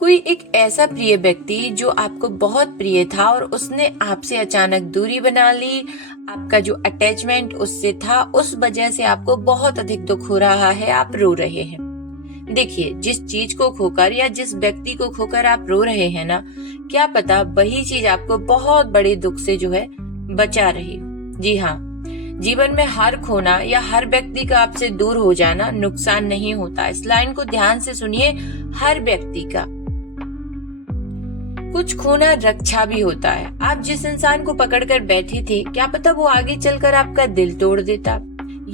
कोई एक ऐसा प्रिय व्यक्ति जो आपको बहुत प्रिय था और उसने आपसे अचानक दूरी बना ली, आपका जो अटैचमेंट उससे था उस वजह से आपको बहुत अधिक दुख हो रहा है, आप रो रहे हैं। देखिए, जिस चीज को खोकर या जिस व्यक्ति को खोकर आप रो रहे हैं ना, क्या पता वही चीज आपको बहुत बड़े दुख से जो है बचा रही हो। जी हाँ, जीवन में हर खोना या हर व्यक्ति का आपसे दूर हो जाना नुकसान नहीं होता। इस लाइन को ध्यान से सुनिए, हर व्यक्ति का कुछ खोना रक्षा भी होता है। आप जिस इंसान को पकड़कर बैठे थे, क्या पता वो आगे चलकर आपका दिल तोड़ देता,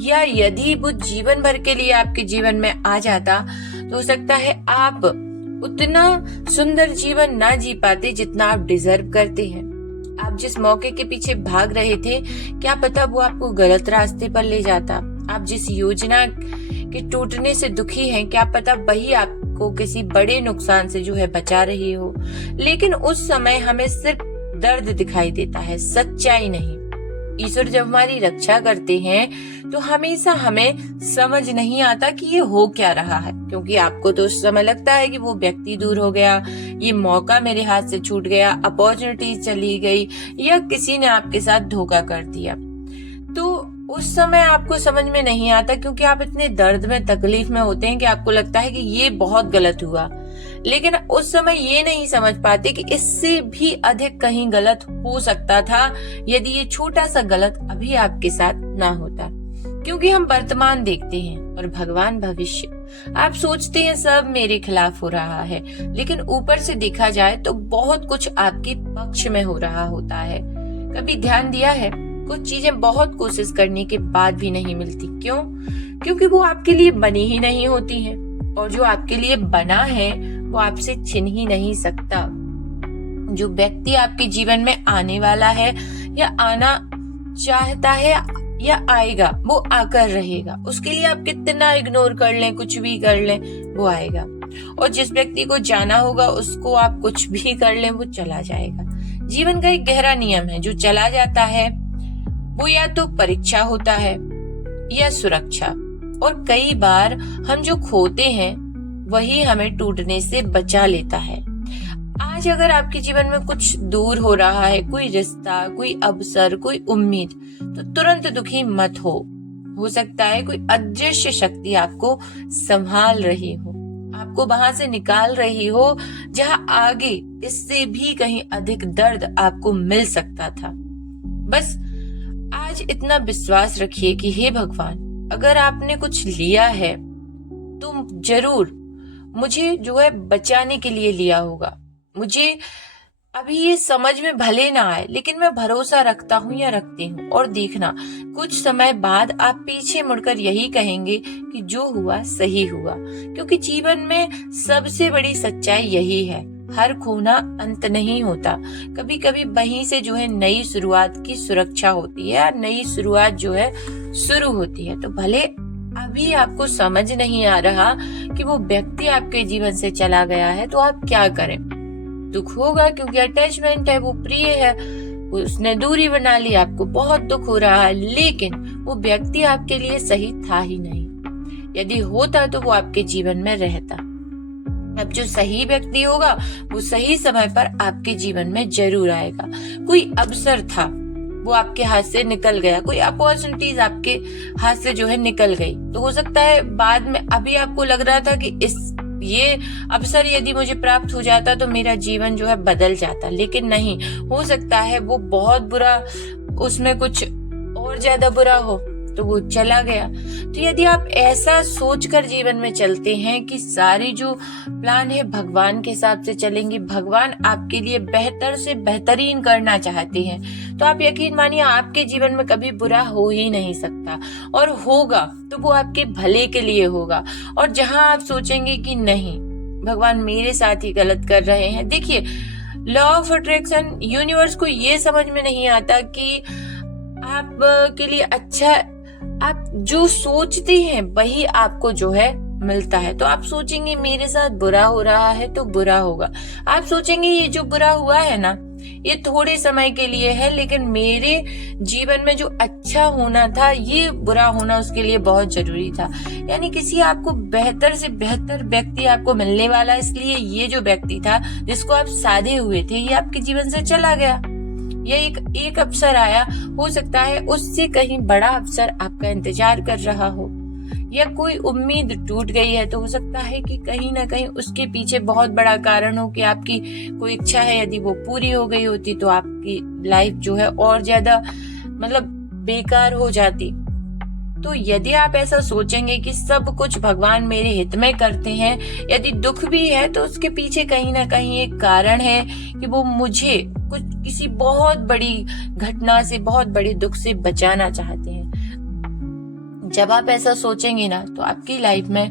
या यदि वो जीवन भर के लिए आपके जीवन में आ जाता तो हो सकता है आप उतना सुंदर जीवन ना जी पाते जितना आप डिजर्व करते हैं। आप जिस मौके के पीछे भाग रहे थे, क्या पता वो आपको गलत रास्ते पर ले जाता। आप जिस योजना के टूटने से दुखी हैं, क्या पता वही आपको किसी बड़े नुकसान से जो है बचा रही हो। लेकिन उस समय हमें सिर्फ दर्द दिखाई देता है, सच्चाई नहीं। ईश्वर जब हमारी रक्षा करते हैं तो हमेशा हमें समझ नहीं आता कि ये हो क्या रहा है, क्योंकि आपको तो उस समय लगता है कि वो व्यक्ति दूर हो गया, ये मौका मेरे हाथ से छूट गया, अपॉर्चुनिटी चली गई, या किसी ने आपके साथ धोखा कर दिया। तो उस समय आपको समझ में नहीं आता, क्योंकि आप इतने दर्द में, तकलीफ में होते हैं कि आपको लगता है कि ये बहुत गलत हुआ। लेकिन उस समय ये नहीं समझ पाते कि इससे भी अधिक कहीं गलत हो सकता था यदि ये छोटा सा गलत अभी आपके साथ ना होता। क्योंकि हम वर्तमान देखते हैं और भगवान भविष्य। आप सोचते हैं सब मेरे खिलाफ हो रहा है, लेकिन ऊपर से देखा जाए तो बहुत कुछ आपके पक्ष में हो रहा होता है। कभी ध्यान दिया है, कुछ चीजें बहुत कोशिश करने के बाद भी नहीं मिलती। क्यों? क्योंकि वो आपके लिए बनी ही नहीं होती हैं, और जो आपके लिए बना है वो आपसे छिन ही नहीं सकता। जो व्यक्ति आपके जीवन में आने वाला है या आना चाहता है या आएगा, वो आकर रहेगा। उसके लिए आप कितना इग्नोर कर लें, कुछ भी कर लें, वो आएगा। और जिस व्यक्ति को जाना होगा उसको आप कुछ भी कर लें, वो चला जाएगा। जीवन का एक गहरा नियम है, जो चला जाता है वो या तो परीक्षा होता है या सुरक्षा। और कई बार हम जो खोते हैं वही हमें टूटने से बचा लेता है। आज अगर आपके जीवन में कुछ दूर हो रहा है, कोई रिश्ता, कोई अवसर, कोई उम्मीद, तो तुरंत दुखी मत हो सकता है कोई अदृश्य शक्ति आपको संभाल रही हो, आपको वहां से निकाल रही हो जहां आगे इससे भी कहीं अधिक दर्द आपको मिल सकता था। बस आज इतना विश्वास रखिए कि हे भगवान, अगर आपने कुछ लिया है तो जरूर मुझे जो है बचाने के लिए लिया होगा। मुझे अभी ये समझ में भले ना आए, लेकिन मैं भरोसा रखता हूँ या रखती हूँ। और देखना, कुछ समय बाद आप पीछे मुड़कर यही कहेंगे कि जो हुआ सही हुआ। क्योंकि जीवन में सबसे बड़ी सच्चाई यही है, हर खोना अंत नहीं होता। कभी कभी वहीं से जो है नई शुरुआत की सुरक्षा होती है, नई शुरुआत जो है शुरू होती है। तो भले अभी आपको समझ नहीं आ रहा कि वो व्यक्ति आपके जीवन से चला गया है, तो आप क्या करें? दुख होगा, क्योंकि अटैचमेंट है, वो प्रिय है, उसने दूरी बना ली, आपको बहुत दुख हो रहा है। लेकिन वो व्यक्ति आपके लिए सही था ही नहीं। यदि होता तो वो आपके जीवन में रहता। अब जो सही व्यक्ति होगा वो सही समय पर आपके जीवन में जरूर आएगा। कोई अवसर था, वो आपके हाथ से निकल गया, कोई अपॉर्चुनिटीज आपके हाथ से जो है निकल गई, तो हो सकता है बाद में अभी आपको लग रहा था कि ये अवसर यदि मुझे प्राप्त हो जाता तो मेरा जीवन जो है बदल जाता। लेकिन नहीं, हो सकता है वो बहुत बुरा, उसमें कुछ और ज्यादा बुरा हो, तो वो चला गया। तो यदि आप ऐसा सोचकर जीवन में चलते हैं कि सारी जो प्लान है भगवान के हिसाब से चलेंगी, भगवान आपके लिए बेहतर से बेहतरीन करना चाहते हैं, तो आप यकीन मानिए आपके जीवन में कभी बुरा हो ही नहीं सकता। और होगा तो वो आपके भले के लिए होगा। और जहां आप सोचेंगे कि नहीं, भगवान मेरे साथ ही गलत कर रहे हैं। देखिए, लॉ ऑफ अट्रैक्शन, यूनिवर्स को ये समझ में नहीं आता कि आप के लिए अच्छा, आप जो सोचते हैं वही आपको जो है मिलता है। तो आप सोचेंगे मेरे साथ बुरा हो रहा है तो बुरा होगा। आप सोचेंगे ये जो बुरा हुआ है ना, ये थोड़े समय के लिए है, लेकिन मेरे जीवन में जो अच्छा होना था, ये बुरा होना उसके लिए बहुत जरूरी था। यानी किसी आपको बेहतर से बेहतर व्यक्ति आपको मिलने वाला, इसलिए ये जो व्यक्ति था जिसको आप साधे हुए थे, ये आपके जीवन से चला गया। ये एक अवसर आया, हो सकता है उससे कहीं बड़ा अवसर आपका इंतजार कर रहा हो, या कोई उम्मीद टूट गई है, तो हो सकता है कि कहीं ना कहीं उसके पीछे बहुत बड़ा कारण हो कि आपकी कोई इच्छा है, यदि वो पूरी हो गई होती तो आपकी लाइफ जो है और ज्यादा बेकार हो जाती। तो यदि आप ऐसा सोचेंगे कि सब कुछ भगवान मेरे हित में करते हैं, यदि दुख भी है तो उसके पीछे कहीं ना कहीं एक कारण है कि वो मुझे किसी बहुत बड़ी घटना से, बहुत बड़े दुख से बचाना चाहते हैं। जब आप ऐसा सोचेंगे ना, तो आपकी लाइफ में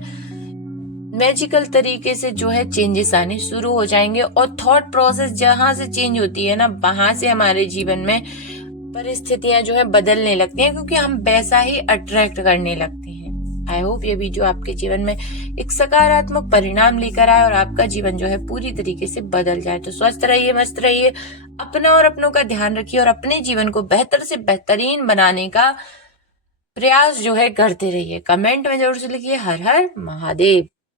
मैजिकल तरीके से जो है चेंजेस आने शुरू हो जाएंगे, और थॉट प्रोसेस जहां से चेंज होती है ना, वहां से हमारे जीवन में परिस्थितियां जो है बदलने लगती हैं, क्योंकि हम वैसा ही अट्रैक्ट करने लगते हैं। आई होप ये वीडियो आपके जीवन में एक सकारात्मक परिणाम लेकर आए और आपका जीवन जो है पूरी तरीके से बदल जाए। तो स्वस्थ रहिए, मस्त रहिए, अपना और अपनों का ध्यान रखिए, और अपने जीवन को बेहतर से बेहतरीन बनाने का प्रयास जो है करते रहिए। कमेंट में जरूर से लिखिए हर हर महादेव।